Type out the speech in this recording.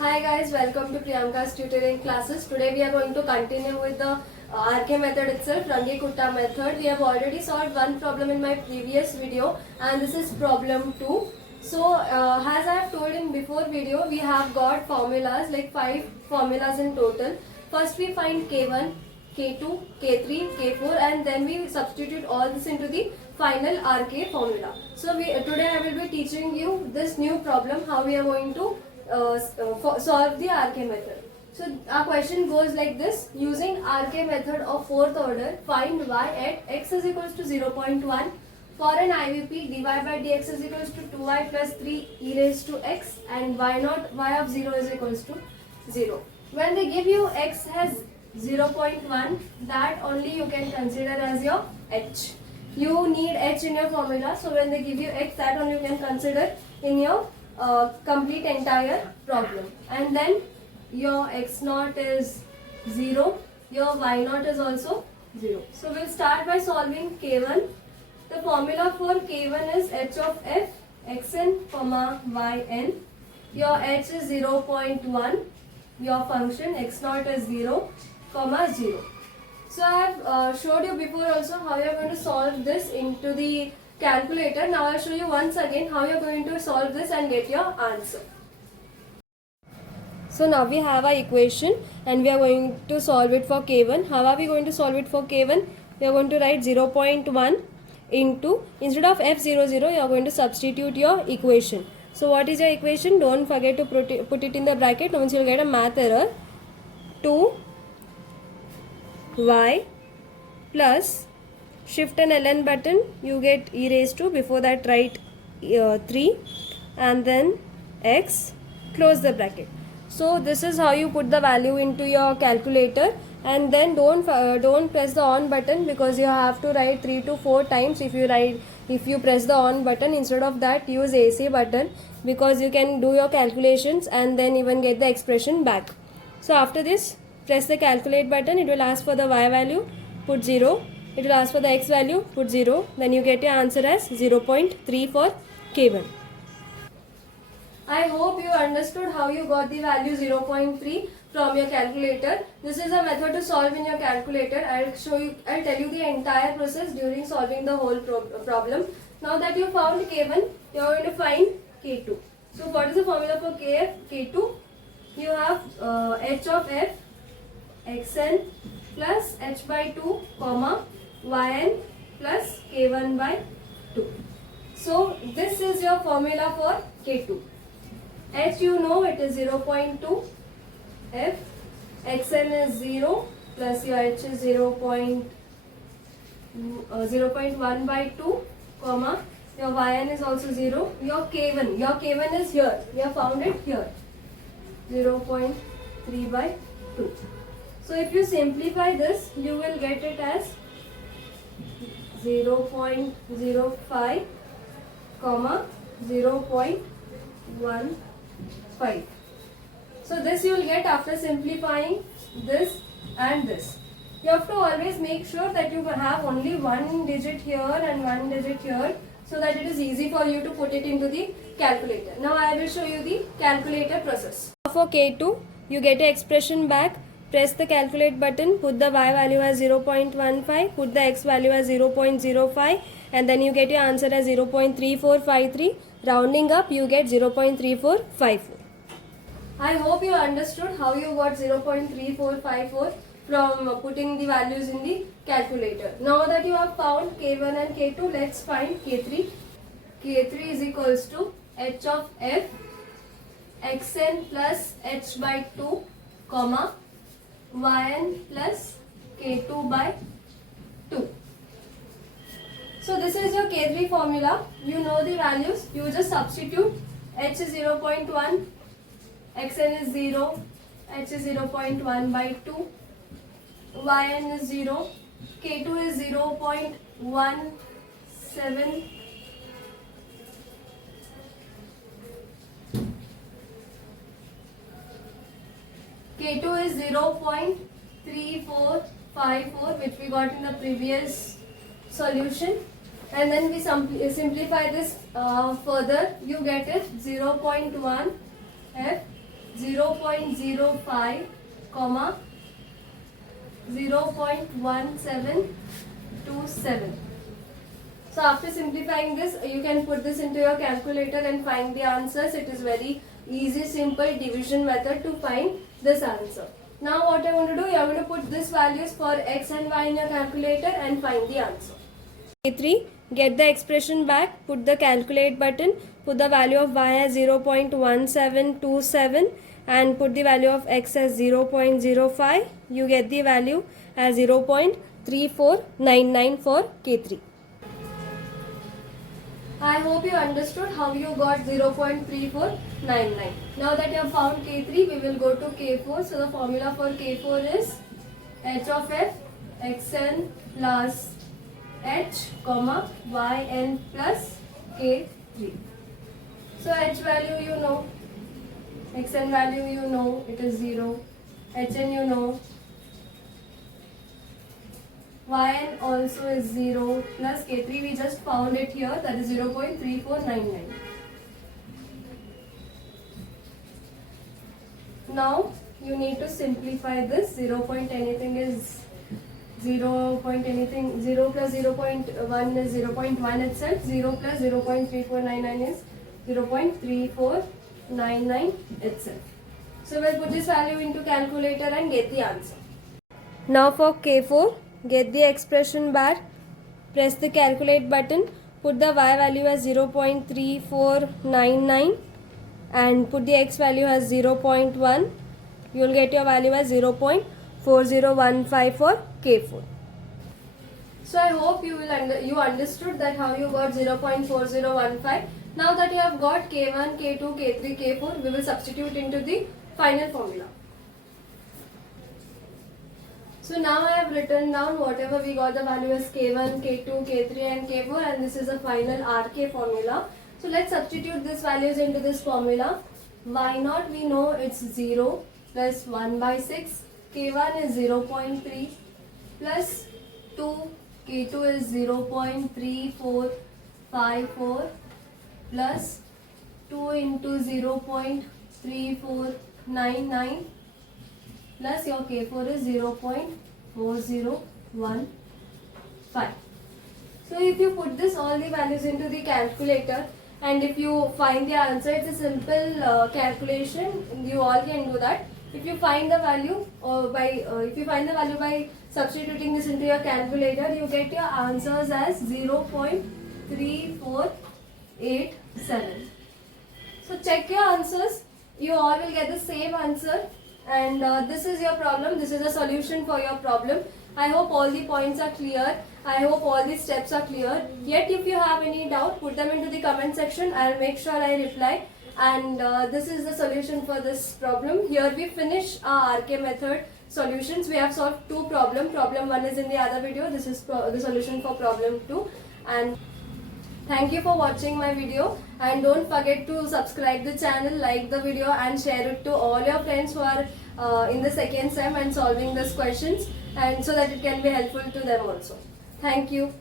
Hi guys, welcome to Priyanka's tutoring classes. Today we are going to continue with the RK method itself, Rangi Kutta method. We have already solved one problem in my previous video and this is problem 2. So as I have told in before video, we have got formulas like 5 formulas in total. First we find K1, K2, K3, K4 and then we substitute all this into the final RK formula. So today I will be teaching you this new problem, how we are going to solve the RK method. So our question goes like this: using RK method of fourth order, find y at x is equals to 0.1 for an IVP. dy by dx is equals to 2y plus 3 e raised to x and y naught y of 0 is equals to 0. When they give you x has 0.1, that only you can consider as your h. You need h in your formula, so when they give you x, that only you can consider in your complete entire problem. And then your x naught is 0, your y naught is also 0. So we'll start by solving K1. The formula for K1 is h of f xn comma yn. Your h is 0.1, your function x naught is 0 comma 0. So I have showed you before also how you are going to solve this into the calculator. Now I will show you once again how you are going to solve this and get your answer. So now we have our equation and we are going to solve it for K1. How are we going to solve it for K1? We are going to write 0.1 into, instead of f00, you are going to substitute your equation. So what is your equation? Don't forget to put it in the bracket, once you will get a math error. 2y plus shift and ln button, you get e raised to, before that write 3 and then x, close the bracket. So this is how you put the value into your calculator, and then don't press the on button because you have to write 3 to 4 times. If you press the on button, instead of that use AC button, because you can do your calculations and then even get the expression back. So after this, press the calculate button. It will ask for the y value, put 0. It will ask for the x value, put 0. Then you get your answer as 0.3 for K1. I hope you understood how you got the value 0.3 from your calculator. This is a method to solve in your calculator. I'll tell you the entire process during solving the whole problem. Now that you found K1, you are going to find K2. So what is the formula for K2? You have h of f xn plus h by 2 comma yn plus k1 by 2. So this is your formula for K2. H you know it is 0.2, f xn is 0 plus your h is 0.1 by 2 comma your yn is also 0. Your k1 is here, we have found it here, 0.3 by 2. So if you simplify this, you will get it as 0.05 comma 0.15. So this you will get after simplifying this and this. You have to always make sure that you have only one digit here and one digit here, so that it is easy for you to put it into the calculator. Now I will show you the calculator process. For K2, you get an expression back. Press the calculate button, put the y value as 0.15, put the x value as 0.05 and then you get your answer as 0.3453. Rounding up, you get 0.3454. I hope you understood how you got 0.3454 from putting the values in the calculator. Now that you have found K1 and K2, let's find K3. K3 is equals to h of f xn plus h by 2 comma yn plus k2 by 2. So this is your K3 formula. You know the values. You just substitute. H is 0.1, xn is 0, h is 0.1 by 2, yn is 0, k2 is 0.17, K2 is 0.3454, which we got in the previous solution, and then we simplify this further. You get it 0.1 f 0.05, comma 0.1727. So after simplifying this, you can put this into your calculator and find the answers. It is very easy, simple division method to find this answer. Now what I want to do, you are going to put these values for x and y in your calculator and find the answer. A3, get the expression back, put the calculate button, put the value of y as 0.1727 and put the value of x as 0.05. You get the value as 0.3499 for K3. I hope you understood how you got 0.3499. Now that you have found K3, we will go to K4. So the formula for K4 is h of f xn plus h comma yn plus K3. So h value you know, xn value you know, it is 0, hn you know, yn also is 0 plus K3 we just found it here, that is 0.3499. Now you need to simplify this. 0 point anything is 0 point anything, 0 plus 0.1 is 0.1 itself, 0 plus 0.3499 is 0.3499 itself. So we'll put this value into calculator and get the answer. Now for K4, get the expression back, press the calculate button, put the y value as 0.3499 and put the x value as 0.1. You will get your value as 0.4015 for K4. So I hope you understood that how you got 0.4015. Now that you have got K1, K2, K3, K4, we will substitute into the final formula. So now I have written down whatever we got the value as K1, K2, K3 and K4 and this is a final RK formula. So let's substitute these values into this formula. Y0 we know it's 0 plus 1 by 6. K1 is 0.3 plus 2. K2 is 0.3454 plus 2 into 0.3499 plus your K4 is 0.4015. So if you put this all the values into the calculator and if you find the answer, it's a simple calculation, you all can do that. If you find the value by substituting this into your calculator, you get your answers as 0.3487. So check your answers, you all will get the same answer. And this is your problem, this is a solution for your problem. I hope all the points are clear. I hope all the steps are clear. Yet if you have any doubt, put them into the comment section. I'll make sure I reply. And this is the solution for this problem. Here we finish our RK method solutions. We have solved two problems. Problem 1 is in the other video. This is the solution for problem 2. And thank you for watching my video and don't forget to subscribe the channel, like the video and share it to all your friends who are in the second sem and solving these questions and so that it can be helpful to them also. Thank you.